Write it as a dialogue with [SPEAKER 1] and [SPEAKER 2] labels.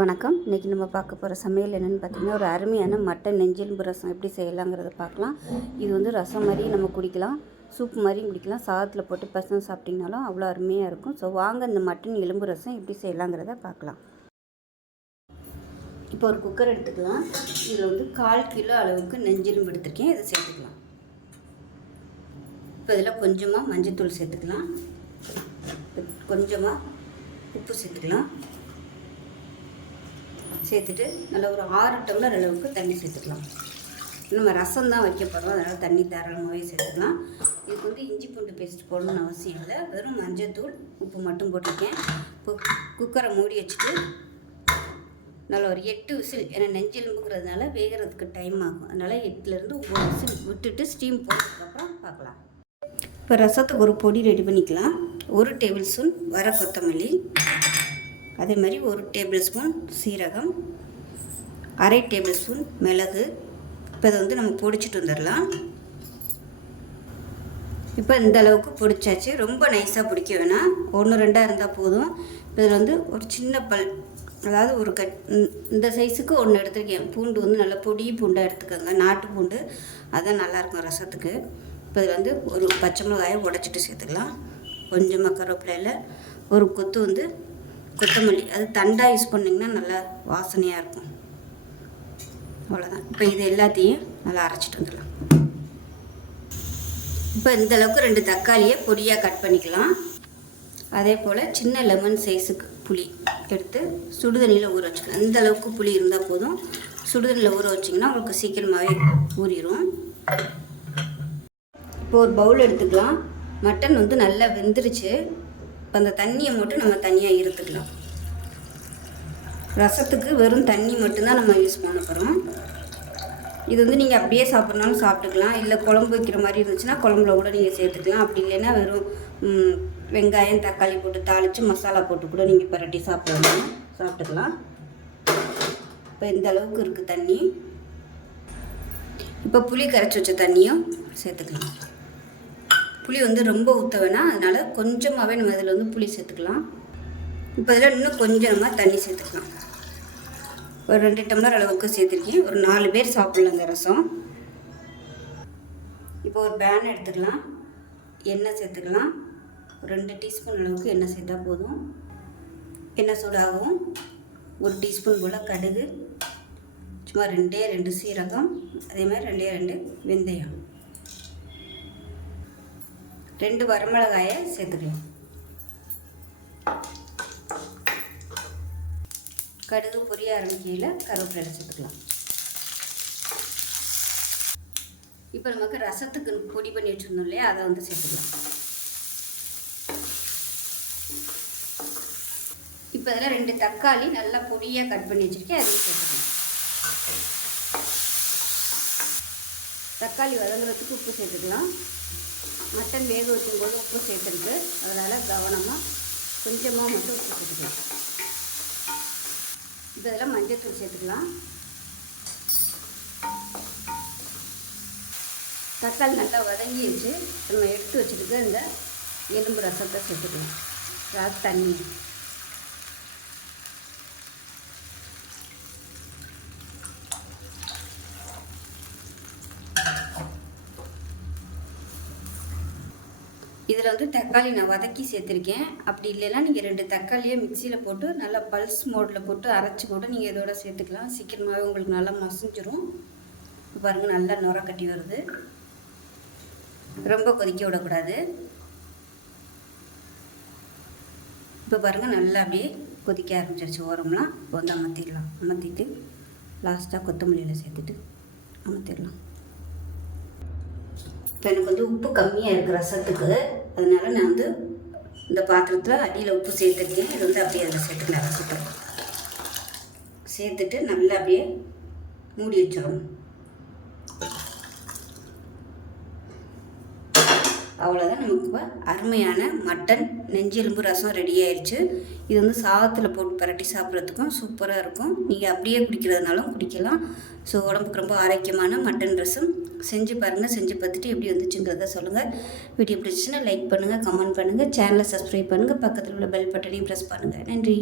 [SPEAKER 1] வணக்கம். இன்றைக்கி நம்ம பார்க்க போகிற சமையல் என்னென்னு பார்த்தீங்கன்னா ஒரு அருமையான மட்டன் நெஞ்செலும்பு ரசம் எப்படி செய்யலாங்கிறத பார்க்கலாம். இது வந்து ரசம் மாதிரி நம்ம குடிக்கலாம். சூப் மாதிரியும் குடிக்கலாம். சாதத்தில் போட்டு பசங்க சாப்பிட்டிங்கனாலும் அவ்வளோ அருமையாக இருக்கும். ஸோ வாங்க இந்த மட்டன் எலும்பு ரசம் எப்படி செய்யலாங்கிறத பார்க்கலாம். இப்போ ஒரு குக்கர் எடுத்துக்கலாம். இதில் வந்து கால் கிலோ அளவுக்கு நெஞ்செலும்பு எடுத்துருக்கேன். இதை சேர்த்துக்கலாம். இப்போ இதில் கொஞ்சமாக மஞ்சத்தூள் சேர்த்துக்கலாம். கொஞ்சமாக உப்பு சேர்த்துக்கலாம். சேர்த்துட்டு நல்லா ஒரு ஆறு டம்ளர் அளவுக்கு தண்ணி சேர்த்துக்கலாம். நம்ம ரசம் தான் வைக்க போகிறோம் அதனால் தண்ணி தாராளமாகவே சேர்த்துக்கலாம். இதுக்கு வந்து இஞ்சி பூண்டு பேஸ்ட் போடணும்னு அவசியம் இல்லை. வெறும் மஞ்சத்தூள் உப்பு மட்டும் போட்டிருக்கேன். இப்போ குக்கரை மூடி வச்சுட்டு நல்ல ஒரு எட்டு விசில் ஏன்னா நெஞ்செலும்புங்கிறதுனால வேகிறதுக்கு டைம் ஆகும். அதனால் எட்டுலேருந்து ஒவ்வொரு விசில் விட்டுட்டு ஸ்டீம் போட்டதுக்கப்புறம் பார்க்கலாம். இப்போ ரசத்துக்கு ஒரு பொடி ரெடி பண்ணிக்கலாம். ஒரு டேபிள் ஸ்பூன் வர கொத்தமல்லி அதே மாதிரி ஒரு டேபிள் ஸ்பூன் சீரகம் அரை டேபிள் ஸ்பூன் மிளகு. இப்போ இதை வந்து நம்ம பொடிச்சிட்டு வந்துடலாம். இப்போ இந்த அளவுக்கு பிடிச்சாச்சு. ரொம்ப நைஸாக பிடிக்க வேணாம். ஒன்று ரெண்டாக இருந்தால் போதும். இப்போ இதில் வந்து ஒரு சின்ன பல் அதாவது ஒரு கட் இந்த சைஸுக்கு ஒன்று எடுத்துருக்கேன். பூண்டு வந்து நல்லா பொடி பூண்டாக எடுத்துக்கோங்க. நாட்டு பூண்டு. அதான் நல்லாயிருக்கும் ரசத்துக்கு. இப்போ இதில் வந்து ஒரு பச்சை மிளகாயை உடச்சிட்டு சேர்த்துக்கலாம். கொஞ்சமாக கருவேப்பிலையில் ஒரு கொத்து வந்து கொத்தமல்லி. அது தண்டாக யூஸ் பண்ணிங்கன்னா நல்லா வாசனையாக இருக்கும். அவ்வளோதான் இப்போ இது எல்லாத்தையும் நல்லா அரைச்சிட்டு வந்துடலாம். இப்போ இந்த அளவுக்கு ரெண்டு தக்காளியை பொடியாக கட் பண்ணிக்கலாம். அதே போல் சின்ன லெமன் சைஸுக்கு புளி எடுத்து சுடுதண்ணியில் ஊற வச்சுக்கலாம். இந்த அளவுக்கு புளி இருந்தால் போதும். சுடுதண்ணியில் ஊற வச்சிங்கன்னா உங்களுக்கு சீக்கிரமாகவே ஊறிடும் இப்போ ஒரு பவுல் எடுத்துக்கலாம். மட்டன் வந்து நல்லா வெந்துருச்சு. இப்போ அந்த தண்ணியை மட்டும் நம்ம தனியாக இருத்துக்கலாம். ரசத்துக்கு வெறும் தண்ணி மட்டும்தான் நம்ம யூஸ் பண்ண போகிறோம் இது வந்து நீங்கள் அப்படியே சாப்பிட்றனாலும் சாப்பிட்டுக்கலாம். இல்லை குழம்பு வைக்கிற மாதிரி இருந்துச்சுன்னா குழம்புல கூட நீங்கள் சேர்த்துக்கலாம். அப்படி இல்லைன்னா வெறும் வெங்காயம் தக்காளி போட்டு தாளித்து மசாலா போட்டு கூட நீங்கள் பரட்டி சாப்பிடலாம் சாப்பிட்டுக்கலாம். இப்போ இந்த அளவுக்கு இருக்குது தண்ணி. இப்போ புளி கரைச்சி வச்ச தண்ணியும் சேர்த்துக்கலாம். புளி வந்து ரொம்ப ஊற்ற வேணாம் அதனால் கொஞ்சமாகவே நம்ம இதில் வந்து புளி சேர்த்துக்கலாம். இப்போ இதில் இன்னும் கொஞ்சமாக தண்ணி சேர்த்துக்கலாம். ஒரு ரெண்டு டம்ளர் அளவுக்கு சேர்த்துருக்கேன். ஒரு நாலு பேர் சாப்பிட்லாம் அந்த ரசம். இப்போ ஒரு பேன் எடுத்துக்கலாம். எண்ணெய் சேர்த்துக்கலாம். ஒரு ரெண்டு டீஸ்பூன் அளவுக்கு எண்ணெய் சேர்த்தா போதும். எண்ணெய் சூடாகவும் ஒரு டீஸ்பூன் போல் கடுகு. சும்மா ரெண்டே ரெண்டு சீரகம். அதே மாதிரி ரெண்டே ரெண்டு வெந்தயம். ரெண்டு வரமிளகாயை சேர்த்துக்கலாம். கடுகு பொரிய ஆரம்பிக்கையில் கருவேப்பிலை சேர்த்துக்கலாம் இப்போ நமக்கு ரசத்துக்கு பொடி பண்ணி வச்சுருந்தோம் இல்லையா அதை வந்து சேர்த்துக்கலாம். இப்போ இதில் ரெண்டு தக்காளி நல்லா பொடியாக கட் பண்ணி வச்சுருக்கேன் அதையும் சேர்த்துக்கலாம். தக்காளி வதங்குறதுக்கு உப்பு சேர்த்துக்கலாம். மட்டன் வேக வைக்கும்போது உப்பு சேர்த்துருக்கு அதனால் கவனமாக கொஞ்சமாக மட்டும் உப்பு சேர்த்துக்கலாம். இப்போ இதெல்லாம் மஞ்சத்தூள் சேர்த்துக்கலாம். தக்காளி நல்லா வதங்கிடுச்சு நம்ம எடுத்து வச்சுருக்க இந்த எலும்பு ரசத்தை சேர்த்துக்கலாம். ரா தண்ணி. இதில் வந்து தக்காளி நான் வதக்கி சேர்த்துருக்கேன். அப்படி இல்லைன்னா நீங்கள் ரெண்டு தக்காளியை மிக்சியில் போட்டு நல்லா பல்ஸ் மோடில் போட்டு அரைச்சி போட்டு நீங்கள் இதோட சேர்த்துக்கலாம். சீக்கிரமாகவே உங்களுக்கு நல்லா மசிஞ்சிரும். பாருங்கள் நல்லா நுர கட்டி வருது. ரொம்ப கொதிக்க விடக்கூடாது. இப்போ பாருங்கள் நல்லா அப்படியே கொதிக்க ஆரம்பிச்சிருச்சு ஓரம்லாம். இப்போ வந்து அமர்த்திடலாம். அமர்த்திட்டு லாஸ்ட்டாக கொத்தமல்லியில் சேர்த்துட்டு அமர்த்திடலாம். இப்போ எனக்கு வந்து உப்பு கம்மியாக இருக்குது ரசத்துக்கு. அதனால் நான் வந்து இந்த பாத்திரத்தில் அடியில் உப்பு சேர்த்துருக்கேன். இது வந்து அப்படியே அதில் சேர்த்துக்கலாம் ரசத்தை சேர்த்துட்டு நல்லா அப்படியே மூடி வச்சிடணும். அவ்வளோதான் நமக்கு இப்போ அருமையான மட்டன் நெஞ்செலும்பு ரசம் ரெடி ஆயிடுச்சு இது வந்து சாதத்தில் போட்டு பரட்டி சாப்பிட்றதுக்கும் சூப்பராக இருக்கும். நீங்கள் அப்படியே குடிக்கிறதுனாலும் குடிக்கலாம். ஸோ உடம்புக்கு ரொம்ப ஆரோக்கியமான மட்டன் ரசம். செஞ்சு பாருங்கள் செஞ்சு பார்த்துட்டு எப்படி வந்துச்சுங்கிறத சொல்லுங்கள் வீடியோ பிடிச்சிச்சுன்னா லைக் பண்ணுங்கள் கமெண்ட் பண்ணுங்கள் சேனலை சப்ஸ்கிரைப் பண்ணுங்கள் பக்கத்தில் உள்ள பெல் பட்டனையும் ப்ரெஸ் பண்ணுங்கள் நன்றி.